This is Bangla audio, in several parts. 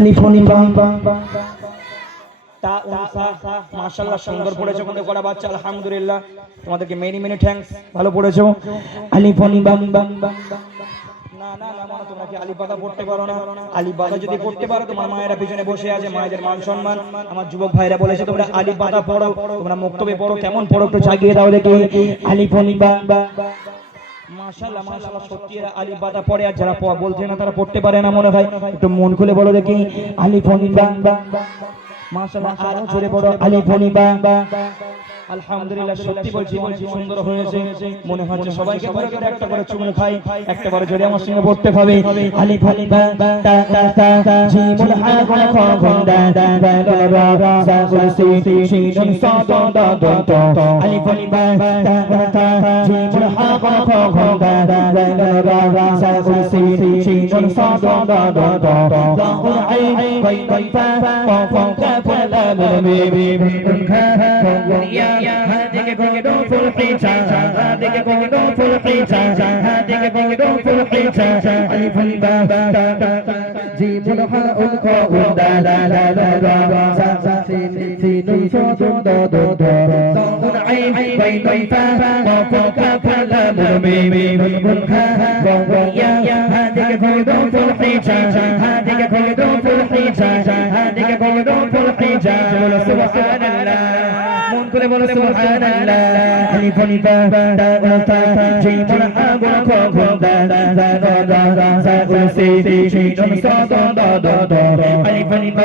আলিফনি বাম তা উনসা মাশাআল্লাহ সুন্দর পড়েছো কিন্তু করা বাচ্চা আলহামদুলিল্লাহ। তোমাদেরকে মেনি মেনি থ্যাঙ্কস ভালো পড়েছো। না না না মনে তোমরা কি আলিপাতা পড়তে পারো না? আলিপাতা যদি পড়তে পারো তোমার মায়েরা পিছনে বসে আছে মায়েদের মান সম্মান। আমার যুবক ভাইরা বলেছে তোমরা আলিপাতা পড়ো তোমরা মুক্তবে পড়ো কেমন পড়ো একটু জাগিয়ে দাও দেখি। মাশাআল্লাহ মাশাআল্লাহ সত্যি আলিফ বাতা পড়ে আর যারা বলছে না তারা পড়তে পারে না মনে হয়। একটু মন খুলে বলো দেখি আলী অনিফ বা মাশাআল্লাহ আরও জোরে পড়ো আলী অনিফ বা আলহামদুলিল্লাহ সত্যি বলছি মনে সুন্দর হয়েছে মনে হচ্ছে সবাইকে করে করে একটা করে চুমু খাই একটা করে জোরে আমার সঙ্গে পড়তে হবে আলিফ অনিফ বা তা তা তা জিমুল হা খ খ খ দা দা রা রা সা সা সি সি সি নুন সা দ দ দ দ আলিফ অনিফ বা তা তা জিমুল হা খ খ খ দা দা রা রা صاد ضاد ضاد ضاء العين قيد فاء فوق كلام الميم يا هذيك قيدو في الحيطة هذيك قيدو في الحيطة هذيك قيدو في الحيطة ألف باء جيم حاء قاء دال دال دال سين صاد ضاد ضاد ضاء العين قيد فاء فوق كلام الميم يا قدوف الحجاج هذه قدوف الحجاج هذه قدوف الحجاج سبحان الله মন করে বলো সুবহানাল্লাহ আলিফ আলিফ বা তা ওয়া তা জিম ওয়া হা গো খ খ দা দা দা দা দা দা সা উ সি সি সি নুন সা দ দ দ দ আলিফ আলিফ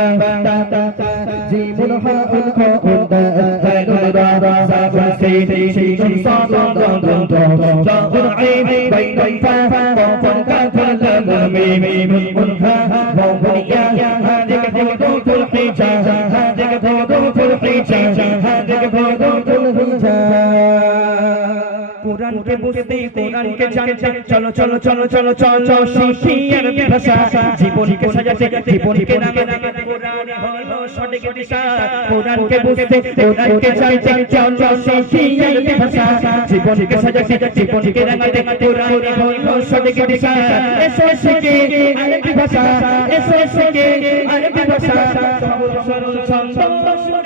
সা উ সি সি সি নুন সা দ দ দ দ জা উল আইন বাইন ফা ফা ফা কা ফা লাম মিম মিম উন হা ওয়া ওয়া ইয়া হাদিক ফুদুল হিজাজ বুঝতে কোরআনকে জানতে চলো চলো চলো চলো চলো শিখি ভাষা জীবনকে সাজাতে জীবনকে নামাতে কোরআন হলো সঠিক দিশা কোরআনকে বুঝতে কোরআনকে জানতে চলো শিখি ভাষা জীবনকে সাজাতে জীবনকে নামাতে কোরআন হলো সঠিক দিশা এসো শিখে আরবি ভাষা এসো শিখে আরবি ভাষা সরল সরল ছন্দ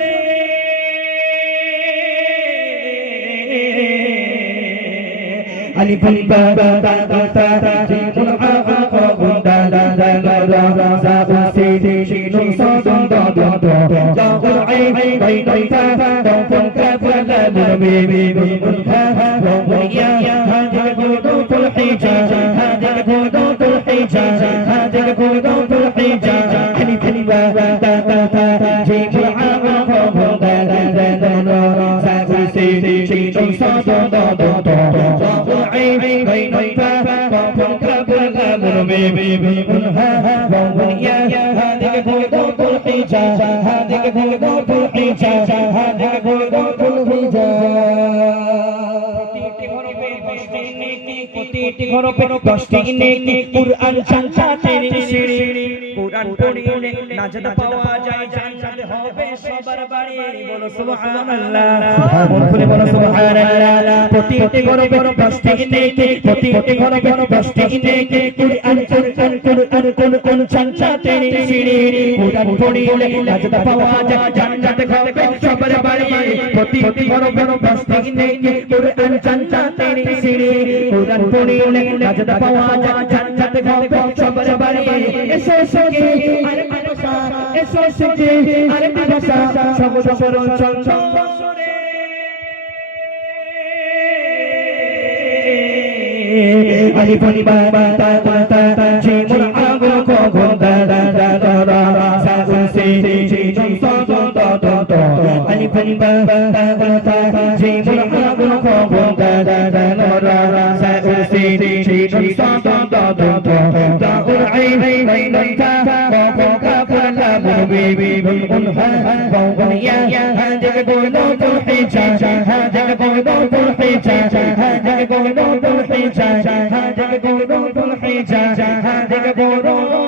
আলি ফালি বা বা তা তা তা তা জিনুল আ আ ক গুন দা দা দা লা রা রা সা সা সি সি জিনুল সা সং দ দ দ দ কুল আই আই গাই গাই সা সা দ ফুল কা ফা লা লা বি বি বি কুল হা হা র র ইয়া ইয়া হা জা গু দু কুল হি জা হা জা গু দু কুল হি জা হা জা গু দু কুল হি জা আলি ফালি বা বা তা তা তা জিনুল আ আ ক গুন দা দা দা রা রা সা সা সি সি জিনুল সা সং দ দ প্রতিটি হরফে দশটি নেকি কুরআন চাচাতের সিঁড়ি কুরআন পড়িলে নাজাত পাওয়া যায় জান্নাত হবে সবার মন খুলে বলো সুবহানাল্লাহ প্রতিটি হরফে দশটি নেকি প্রতিটি হরফে দশটি নেকি কুরআন কুরআন কুরআন কুরআন চাচাতের সিঁড়ি কুরআন পড়িলে নাজাত পাওয়া যায় জান্নাত হবে সবার বাড়ি প্রতিটি হরফে দশটি নেকি কুরআন চাচাতের সিঁড়ি কুরআন পড়িলে নাজাত পাওয়া যায় জান্নাত হবে সবার বাড়ি এসো ভাষা শিখে আরেকটি ভাষা সহজ সরল চঞ্চল আলি ফলি বা বা তা তা তা তা যে মোর আগো কো গো দা দা দা দা দা সা সা সে সে সে জং সা সা তা তা তা আলি ফলি বা বা তা তা তা যে মোর আগো কো গো দা দা দা দা দা সা সা সে সে জং সা সা তা তা তা দা উর আই হাই হাই দা वे बिल उन है बौनिया है जग बोलो तो है चाचा है जग बोलो तो है चाचा है जग बोलो तो है चाचा है जग बोलो तो है चाचा है जग बोलो